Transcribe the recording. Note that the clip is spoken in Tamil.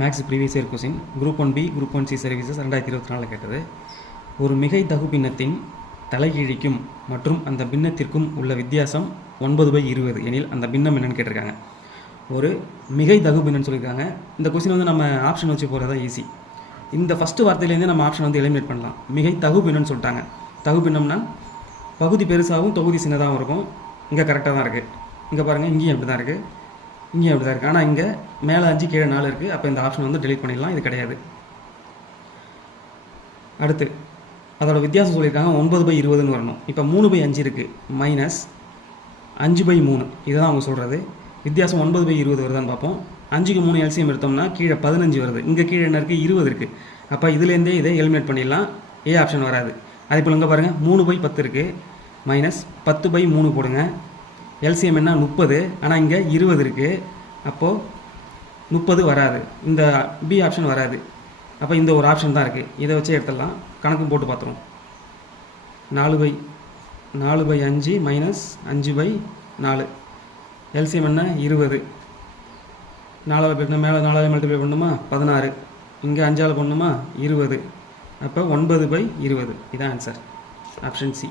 Maths previous year question group 1B group 1C services 2024 கேட்டது. ஒரு மிகை தகு பின்னத்தின் தலைகீழிக்கும் மற்றும் அந்த பின்னத்திற்கும் உள்ள வித்தியாசம் 9/20 எனில் அந்த பின்னம் என்னன்னு கேட்டிருக்காங்க. ஒரு மிகை தகு பின்னம்னு சொல்லியிருக்காங்க. இந்த கொஸ்டின் வந்து நம்ம ஆப்ஷன் வச்சு போகிறதா ஈஸி. இந்த ஃபஸ்ட்டு வார்த்தையிலேருந்தே நம்ம ஆப்ஷன் வந்து எலிமினேட் பண்ணலாம். மிகை தகு பின்னம்னு சொல்லிட்டாங்க. தகு பின்னம்னா பகுதி பெருசாகவும் தொகுதி சின்னதாகவும் இருக்கும். இங்கே கரெக்டாக தான் இருக்குது. இங்கே பாருங்கள், இங்கேயும் அப்படி தான் இருக்குது, இங்கேயும் அப்படி தான் இருக்குது. ஆனால் இங்கே மேலே 5 கீழே 4 இருக்குது. அப்போ இந்த ஆப்ஷன் வந்து டெலீட் பண்ணிடலாம். இது கிடையாது. அடுத்து அதோட வித்தியாசம் சொல்லியிருக்காங்க 9/20ன்னு வரணும். இப்போ 3/5 இருக்குது, மைனஸ் 5/3 இதுதான் அவங்க சொல்கிறது. வித்தியாசம் 9/20 வருதான்னு பார்ப்போம். 5க்கு 3 எல்சிஎம் எடுத்தோம்னா கீழே 15 வருது. இங்கே கீழே என்ன இருக்குது, 20 இருக்குது. அப்போ இதுலேருந்தே இதை எலிமினேட் பண்ணிடலாம். ஏ ஆப்ஷன் வராது. அதே போல் இங்கே பாருங்கள் 3/10 இருக்குது, மைனஸ் 10/3 போடுங்க. எல்சிஎம் என்ன 30, ஆனால் இங்கே 20 இருக்குது. அப்போது 30 வராது. இந்த பி ஆப்ஷன் வராது. அப்போ இந்த ஒரு ஆப்ஷன் தான் இருக்குது. இதை வச்சு எடுத்துடலாம். கணக்கும் போட்டு பார்த்துருவோம். 4/5 மைனஸ் 5/4 எல்சிஎம் என்ன 20. 4 மேலே 4 மல்டிப்ளை பண்ணணுமா 16. இங்கே 5ஆல் பண்ணணுமா 20. அப்போ 9/20 இதான் ஆன்சர். Option C.